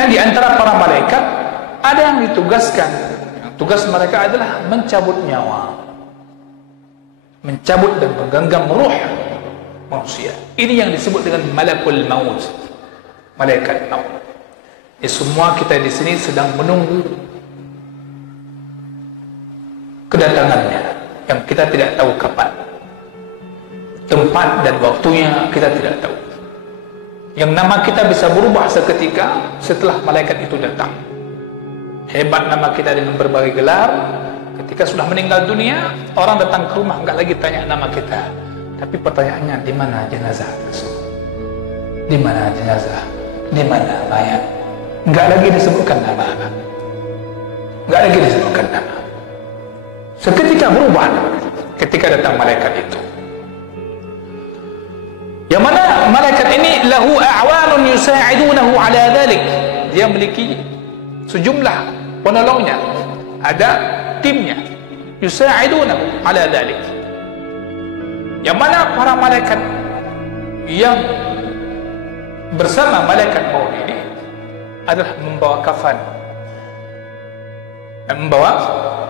Kemudian di antara para malaikat ada yang ditugaskan, tugas mereka adalah mencabut nyawa, mencabut dan menggenggam ruh manusia. Ini yang disebut dengan malakul maut, malaikat maut. Semua kita di sini sedang menunggu kedatangannya, yang kita tidak tahu kapan, tempat dan waktunya kita tidak tahu. Yang nama kita bisa berubah seketika setelah malaikat itu datang. Hebat nama kita dengan berbagai gelar. Ketika sudah meninggal dunia, orang datang ke rumah enggak lagi tanya nama kita, tapi pertanyaannya, di mana jenazah tersebut? Di mana jenazah? Di mana mayat? Enggak lagi disebutkan nama. Enggak lagi disebutkan nama. Seketika berubah ketika datang malaikat itu. Yang mana malaikat ini lahu a'wanun yusa'idunahu ala dhalik. Dia memiliki sejumlah penolongnya, ada timnya, yusa'idunahu ala dhalik. Yang mana para malaikat yang bersama malaikat maut ini adalah membawa kafan, membawa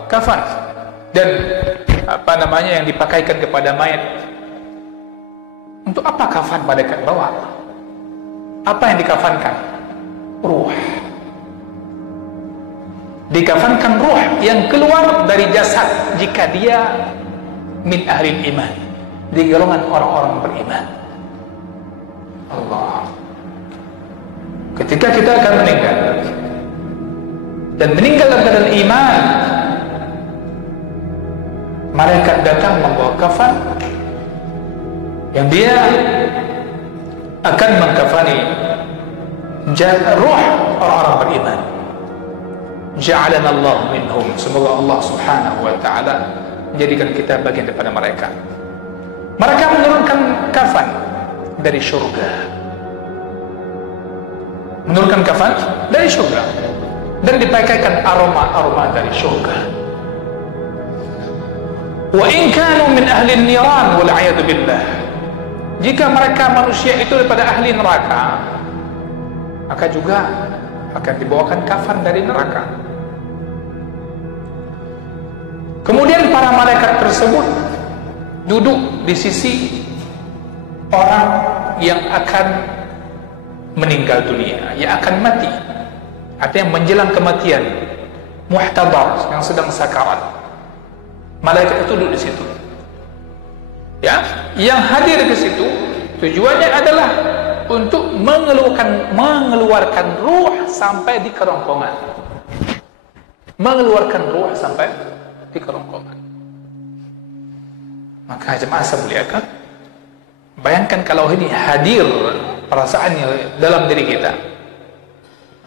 kafan dan apa namanya yang dipakaikan kepada mayat. Untuk apa kafan malaikat bawa? Apa yang dikafankan? Ruh. Dikafankan ruh yang keluar dari jasad jika dia min ahli iman, di golongan orang-orang beriman. Allah. Ketika kita akan meninggal dan meninggal dalam keadaan iman, malaikat datang membawa kafan yang dia akan mengkafani ruh orang-orang beriman. Ja'alana Allah minhum. Semoga Allah Subhanahu wa taala menjadikan kita bagian daripada mereka. Mereka menurunkan kafan dari surga. Menurunkan kafan dari surga dan dipakaikan aroma-aroma dari surga. Wa in kanu min ahli an-niran wal 'iyadu billah. Jika mereka manusia itu daripada ahli neraka, maka juga akan dibawakan kafan dari neraka. Kemudian para malaikat tersebut duduk di sisi orang yang akan meninggal dunia, yang akan mati, artinya menjelang kematian, muhtadar, yang sedang sakarat. Malaikat itu duduk di situ. Ya, yang hadir ke situ tujuannya adalah untuk mengeluarkan ruh sampai di kerongkongan. Mengeluarkan ruh sampai di kerongkongan. Maka jemaah saya muliakan, bayangkan kalau ini hadir perasaannya dalam diri kita,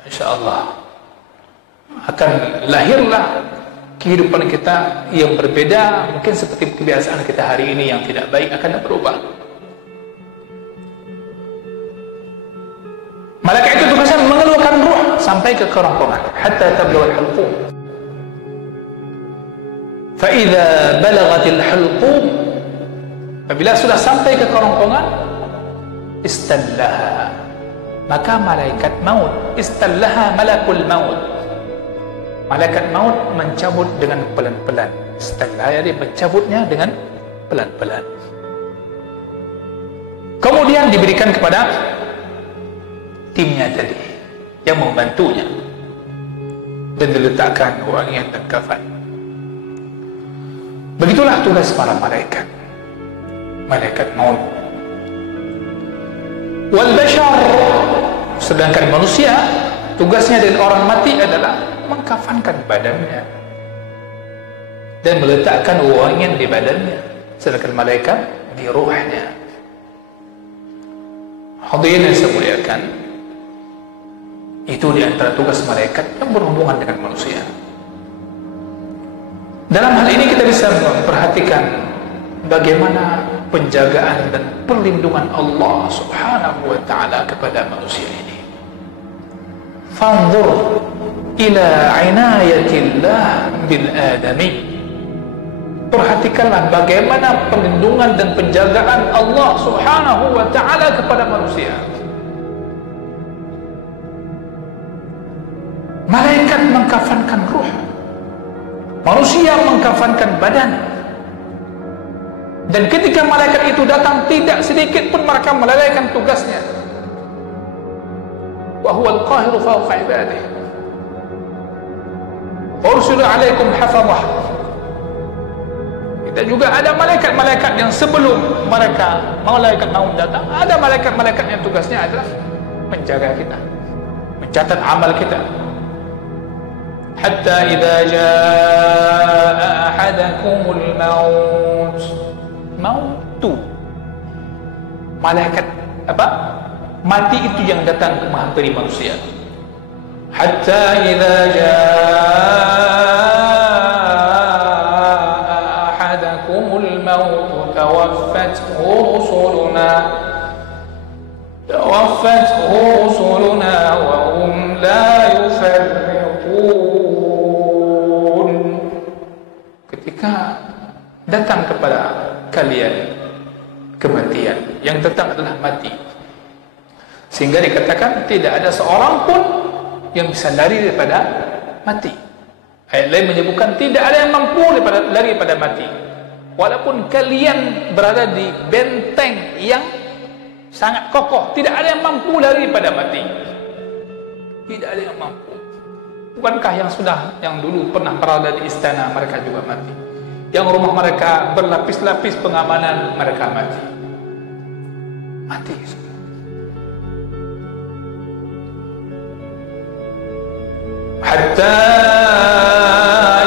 insya Allah akan lahirlah kehidupan kita yang berbeda. Mungkin seperti kebiasaan kita hari ini yang tidak baik akan berubah. Malaikat itu tugasnya mengeluarkan ruh sampai ke kerongkongan, hatta tablugh al-hulqum. Fa idza balaghat al-hulqum, apabila sudah sampai ke kerongkongan, istallaha, maka malaikat maut, istallaha malakul maut. Malaikat maut mencabut dengan pelan-pelan. Setelah dia mencabutnya dengan pelan-pelan. Kemudian diberikan kepada timnya tadi yang membantunya dan diletakkan wangian dan kafan. Begitulah tugas para malaikat, malaikat maut. Wal bashar, sedangkan manusia tugasnya dari orang mati adalah mengkafankan badannya dan meletakkan wangian di badannya, sedangkan malaikat di ruhnya. Hadirin yang saya muliakan, itu di antara tugas malaikat yang berhubungan dengan manusia. Dalam hal ini kita bisa memperhatikan bagaimana penjagaan dan perlindungan Allah Subhanahu wa ta'ala kepada manusia ini. Fanzur ila inayatillah bil adami. Perhatikanlah bagaimana perlindungan dan penjagaan Allah Subhanahu wa ta'ala kepada manusia. Malaikat mengkafankan ruh, manusia mengkafankan badan. Dan ketika malaikat itu datang, tidak sedikit pun mereka melalaikan tugasnya. Wa huwal qahiru fawqa ibadihi. Ursilu alaikum hafazah. Dan juga ada malaikat-malaikat yang sebelum malaikat maut datang, ada malaikat-malaikat yang tugasnya adalah menjaga kita, mencatat amal kita. Hatta idza jaa ahadakumul mautu. Malaikat apa? Mati itu yang datang ke menghampiri manusia. Hatta idza jaa ahadakumul maut tawaffathu rusuluna wa hum la yufarriqun. Ketika datang kepada kalian kematian, yang datang adalah mati, sehingga dikatakan tidak ada seorang pun yang bisa lari daripada mati. Ayat lain menyebutkan tidak ada yang mampu lari daripada mati, walaupun kalian berada di benteng yang sangat kokoh, tidak ada yang mampu lari daripada mati. Tidak ada yang mampu. Bukankah yang dulu pernah berada di istana, mereka juga mati. Yang rumah mereka berlapis-lapis pengamanan, mereka mati. Mati. Hatta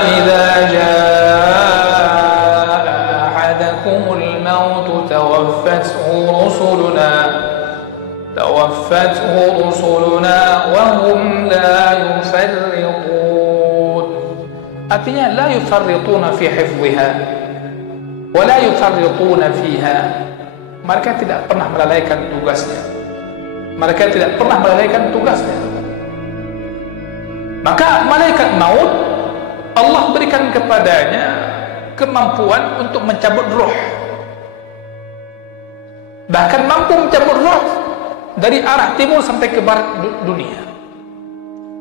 idza jaa ahadakumul maut tawaffathu rusuluna wa hum la yufarriqun. Artinya la yufarrituna fi hifdhiha wa la yufarrituna fiha. Mereka tidak pernah melalaikan tugasnya. Mereka tidak pernah melalaikan tugasnya. Maka malaikat maut, Allah berikan kepadanya kemampuan untuk mencabut roh. Bahkan mampu mencabut roh dari arah timur sampai ke barat dunia.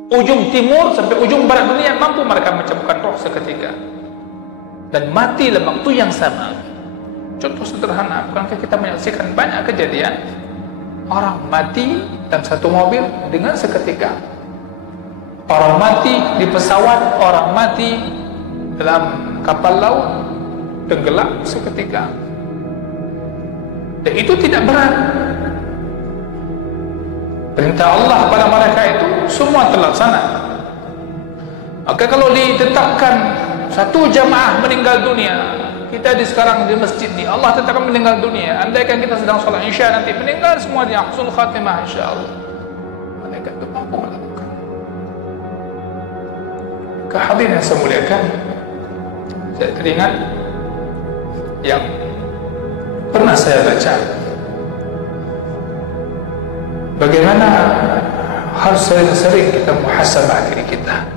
Ujung timur sampai ujung barat dunia mampu mereka mencabutkan roh seketika. Dan mati dalam waktu yang sama. Contoh sederhana, bukankah kita menyaksikan banyak kejadian orang mati dalam satu mobil dengan seketika. Orang mati di pesawat, orang mati dalam kapal laut, tenggelam seketika. Dan itu tidak berat. Perintah Allah pada mereka itu semua terlaksana. Maka kalau ditetapkan satu jamaah meninggal dunia, kita sekarang di masjid ni, Allah tetapkan meninggal dunia. Andaikan kita sedang sholat isya nanti meninggal semua di husnul khatimah insyaallah. Malaikat itu mampu melakukan. Kehadiran yang saya muliakan, saya teringat yang pernah saya baca, bagaimana harus sering kita muhasabah diri kita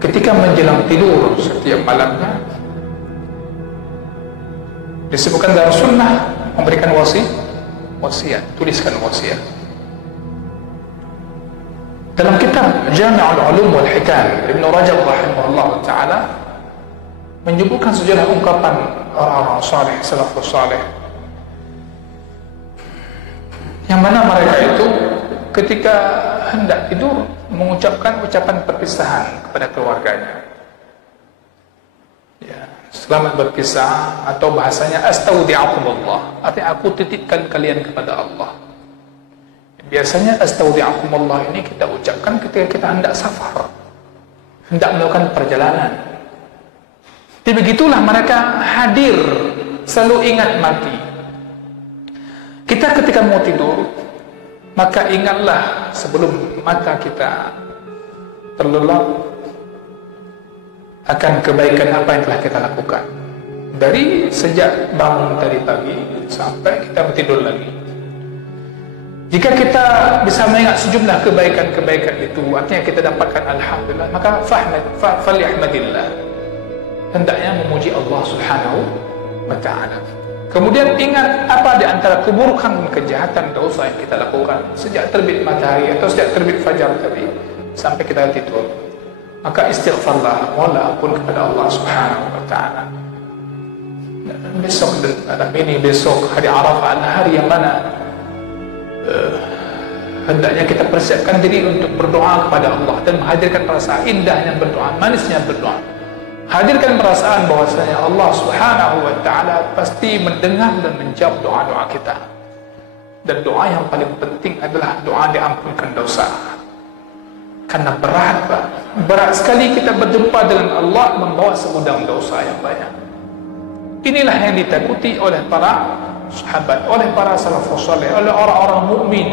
ketika menjelang tidur setiap malamnya. Disebutkan dalam sunnah memberikan wasiat, tuliskan wasiat. Dalam kitab Jami'ul Ulum wal Hikam, Ibn Rajab rahimahullah ta'ala menyebutkan sejarah ungkapan orang-orang saleh, salafus saleh, yang mana mereka itu ketika hendak tidur mengucapkan ucapan perpisahan kepada keluarganya. Ya, selamat berpisah, atau bahasanya astaudi'akumullah, artinya aku titipkan kalian kepada Allah. Biasanya astaudi'akumullah ini kita ucapkan ketika kita hendak safar, hendak melakukan perjalanan. Jadi begitulah mereka hadir, selalu ingat mati. Kita ketika mau tidur, maka ingatlah sebelum mata kita terlelap akan kebaikan apa yang telah kita lakukan. Dari sejak bangun tadi pagi sampai kita tidur lagi. Jika kita bisa mengingat sejumlah kebaikan-kebaikan itu, artinya kita dapatkan alhamdulillah, maka falyahmadillah. Hendaknya memuji Allah Subhanahu wa ta'ala. Kemudian ingat apa di antara keburukan dan kejahatan dosa yang kita lakukan sejak terbit matahari atau sejak terbit fajar tadi sampai kita tidur. Maka istighfarlah, mohonlah ampun kepada Allah Subhanahu wa taala. Besok dan malam ini, besok hari Arafah, hari yang mana hendaknya kita persiapkan diri untuk berdoa kepada Allah dan menghadirkan perasaan indahnya berdoa, manisnya berdoa. Hadirkan perasaan bahwasanya Allah Subhanahu wa taala pasti mendengar dan menjawab doa-doa kita. Dan doa yang paling penting adalah doa diampunkan dosa. Karena berat, Pak. Berat sekali kita berjumpa dengan Allah membawa segudang dosa yang banyak. Inilah yang ditakuti oleh para sahabat, oleh para salafus saleh, oleh orang-orang mukmin.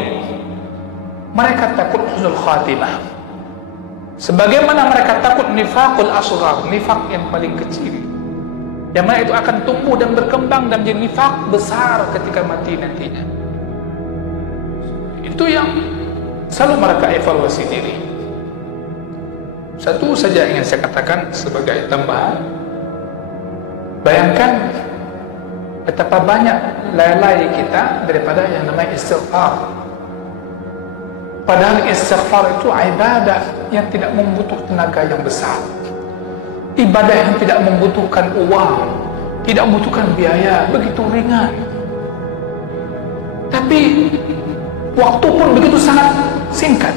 Mereka takut husnul khatimah. Sebagaimana mereka takut nifaqul asghar, nifaq yang paling kecil, yang mana itu akan tumbuh dan berkembang dan menjadi nifaq besar ketika mati nantinya. Itu yang selalu mereka evaluasi diri. Satu saja ingin saya katakan sebagai tambahan. Bayangkan betapa banyak lalai kita daripada yang namanya istighfar. Padahal istighfar itu ibadah yang tidak membutuhkan tenaga yang besar, ibadah yang tidak membutuhkan uang, tidak membutuhkan biaya, begitu ringan. Tapi waktu pun begitu sangat singkat.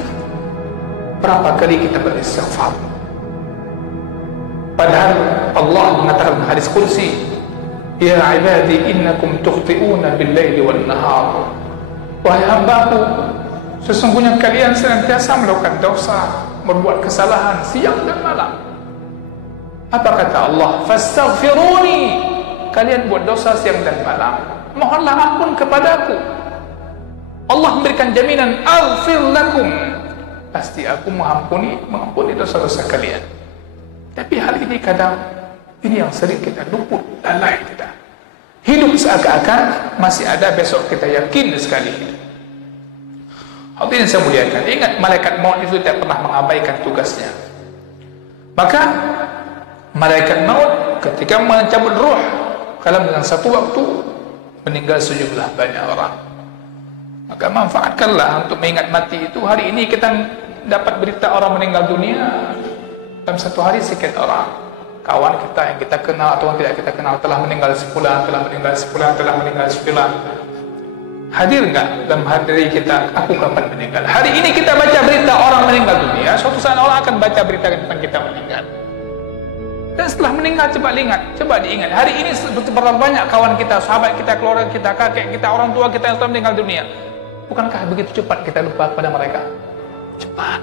Berapa kali kita beristighfar? Padahal Allah mengatakan dalam hadis qudsi, ya ibadi innakum tukhti'una bil-laili wan-nahar. Wahai hambaku, sesungguhnya kalian senantiasa melakukan dosa, berbuat kesalahan siang dan malam. Apa kata Allah? Fastaghfiruni. Kalian buat dosa siang dan malam, mohonlah ampun kepadaku. Allah memberikan jaminan, aghfir lakum. Pasti aku mengampuni dosa-dosa kalian. Tapi hal ini kadang ini yang sering kita luput, lalai kita. Hidup seakan-akan masih ada besok, kita yakin sekali. Hadirin saya muliakan, ingat malaikat maut itu tidak pernah mengabaikan tugasnya. Maka malaikat maut ketika mencabut ruh dalam dengan satu waktu meninggal sejumlah banyak orang. Maka manfaatkanlah untuk mengingat mati itu. Hari ini kita dapat berita orang meninggal dunia dalam satu hari sekian orang. Kawan kita yang kita kenal atau yang tidak kita kenal telah meninggal sepulang, telah meninggal sepulang, telah meninggal sepulang. Hadir enggak dalam hati kita, aku kapan meninggal? Hari ini kita baca berita orang meninggal dunia, suatu saat orang akan baca berita tentang kita meninggal. Dan setelah meninggal coba diingat. Hari ini berapa banyak kawan kita, sahabat kita, keluarga kita, kakek kita, orang tua kita yang telah meninggal dunia. Bukankah begitu cepat kita lupa kepada mereka? Cepat.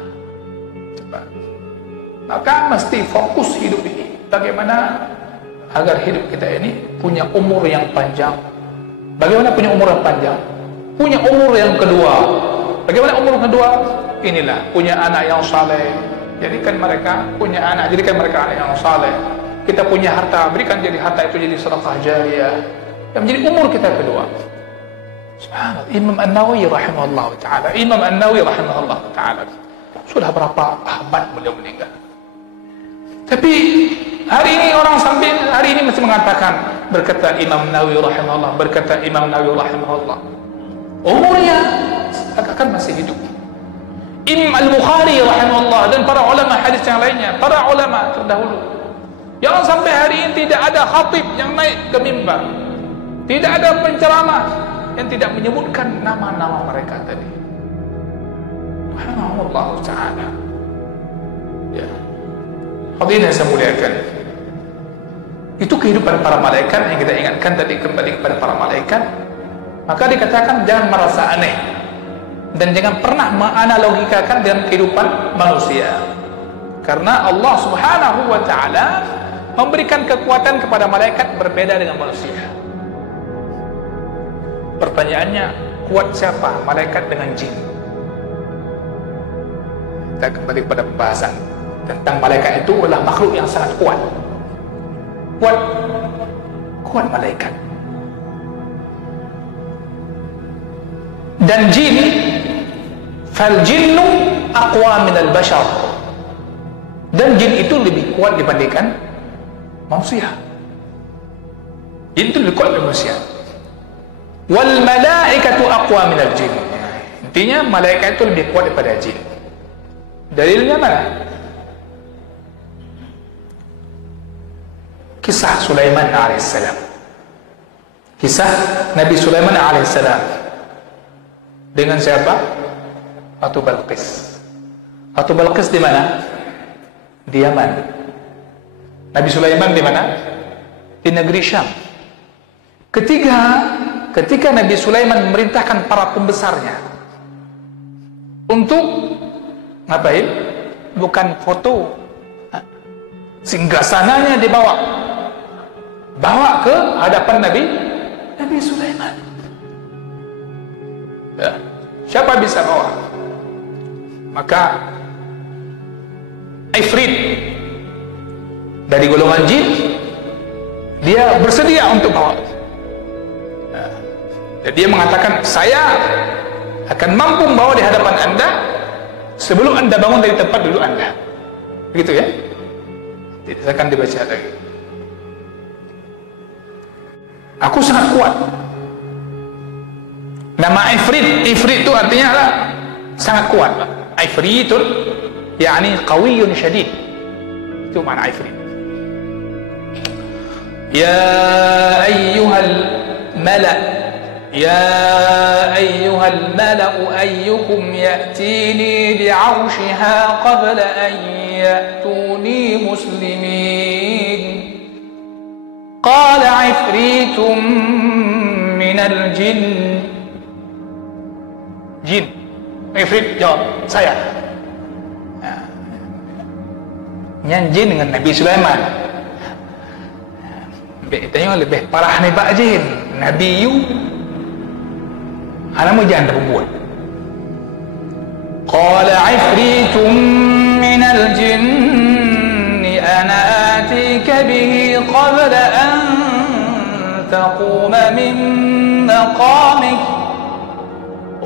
Maka mesti fokus hidup ini. Bagaimana agar hidup kita ini punya umur yang panjang? Bagaimana punya umur yang panjang? Punya umur yang kedua. Bagaimana umur kedua? Inilah, punya anak yang saleh. Jadikan mereka punya anak, jadikan mereka anak yang saleh. Kita punya harta, berikan jadi harta itu jadi sedekah jariyah. Yang menjadi umur kita kedua. Subhanallah. Imam An-Nawawi rahimahullah ta'ala. Imam An-Nawawi rahimahullah ta'ala. Sudah berapa abad beliau meninggal. Tapi hari ini orang sampai hari ini masih mengatakan, berkata Imam Nawawi rahimahullah, berkata Imam Nawawi rahimahullah, umurnya akan masih hidup. Imam Al-Bukhari rahimahullah dan para ulama hadis yang lainnya, para ulama terdahulu, yang sampai hari ini tidak ada khatib yang naik ke mimbar, tidak ada penceramah yang tidak menyebutkan nama-nama mereka tadi. Rahimahullah ta'ala. Ya. Hadirin yang saya muliakan, itu kehidupan para malaikat yang kita ingatkan tadi, kembali kepada para malaikat. Maka dikatakan jangan merasa aneh dan jangan pernah menganalogikakan dengan kehidupan manusia, karena Allah Subhanahu wa ta'ala memberikan kekuatan kepada malaikat berbeda dengan manusia. Pertanyaannya, kuat siapa, malaikat dengan jin? Kita kembali pada pembahasan tentang malaikat. Itu adalah makhluk yang sangat kuat. Kuat malaikat. Dan jin, fal jinnu aqwa minal bashar. Dan jin itu lebih kuat dibandingkan manusia. Jin itu lebih kuat daripada manusia. Wal malaikatu aqwa minal jin. Intinya malaikat itu lebih kuat daripada jin. Dalilnya mana? Kisah Sulaiman alaihissalam. Kisah Nabi Sulaiman alaihissalam dengan siapa? Ratu Balqis. Ratu Balqis di mana? Di Yaman. Nabi Sulaiman di mana? Di negeri Syam. Ketika Nabi Sulaiman memerintahkan para pembesarnya untuk ngapain? Bukan foto, singgasananya dibawa ke hadapan Nabi Sulaiman. Ya. Siapa bisa bawa? Maka Ifrit dari golongan jin, dia bersedia untuk bawa. Dan dia mengatakan, saya akan mampu membawa di hadapan anda sebelum anda bangun dari tempat duduk anda. Begitu ya? Tidak akan dibaca lagi. Aku sangat kuat. Nama Ifrit itu artinya adalah sangat kuat. Ifritun yakni qawiyyun syadid. Itu makna Ifrit. Ya ayyuhal mala' يا أيها الملأ أيكم يأتيني بعرشها قبل أن يأتوني مسلمين قال عفريت من الجن jin. Ifrit jawab, saya. Yang jin dengan Nabi Sulaiman. Tengok lebih parah ni Pak Jin. Nabi you Alamu jangan berbuat. Qala ifritun minal jinni ana atika bihi qabla an taquma min maqamik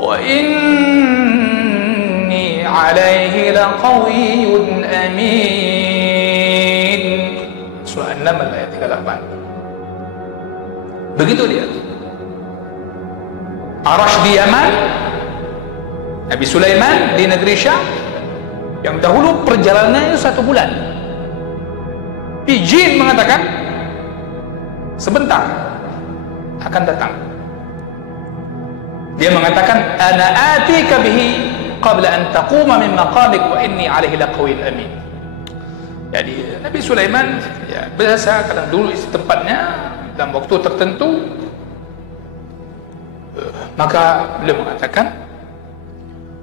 wa inni alayhi laqawiyyun amin. Surah An-Naml ayat 38. Begitu dia. Arash di Yaman, Nabi Sulaiman di negeri Syam, yang dahulu perjalanannya 1 bulan. Jin mengatakan sebentar akan datang. Dia mengatakan ana atika bihi qabla an taquma min maqamik wa inni alaihi laqawiyyun amin. Jadi Nabi Sulaiman ya biasa kadang dulu isi tempatnya dalam waktu tertentu. Maka beliau mengatakan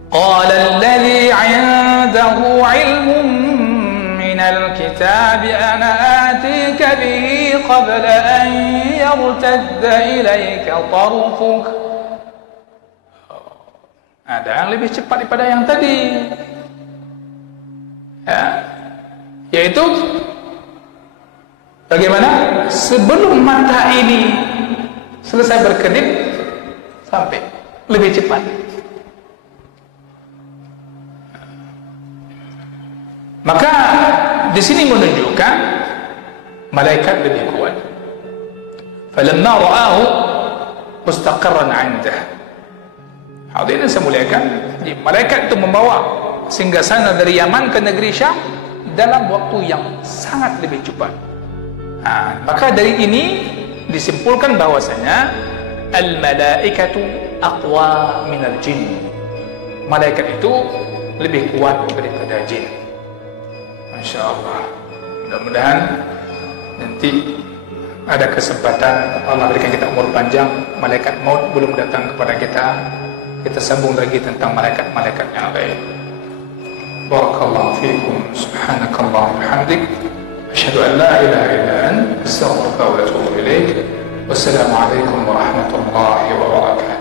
qala alladhi 'indahu 'ilmun minal kitab ana atika bihi qabla an yartadda ilayka tarfuk. Ada yang lebih cepat daripada yang tadi ya, yaitu bagaimana sebelum mata ini selesai berkedip sampai lebih cepat. Maka di sini menunjukkan malaikat lebih kuat. Falamma ra'ahu mustaqarran 'indah. Hadirin saya muliakan, malaikat itu membawa singgasana dari Yaman ke negeri Syam dalam waktu yang sangat lebih cepat. Maka dari ini disimpulkan bahwasanya al-malaikatu aqwa minal jin. Malaikat itu lebih kuat daripada jin. Masya Allah. Mudah-mudahan nanti ada kesempatan Allah berikan kita umur panjang, malaikat maut belum datang kepada kita, kita sambung lagi tentang malaikat-malaikat yang lain. Barakallahu fiikum. Subhanakallahumma wa bihamdik, asyhadu an la ilaha illa anta, astaghfiruka wa atubu ilaik. Wassalamu alaikum warahmatullahi wabarakatuh.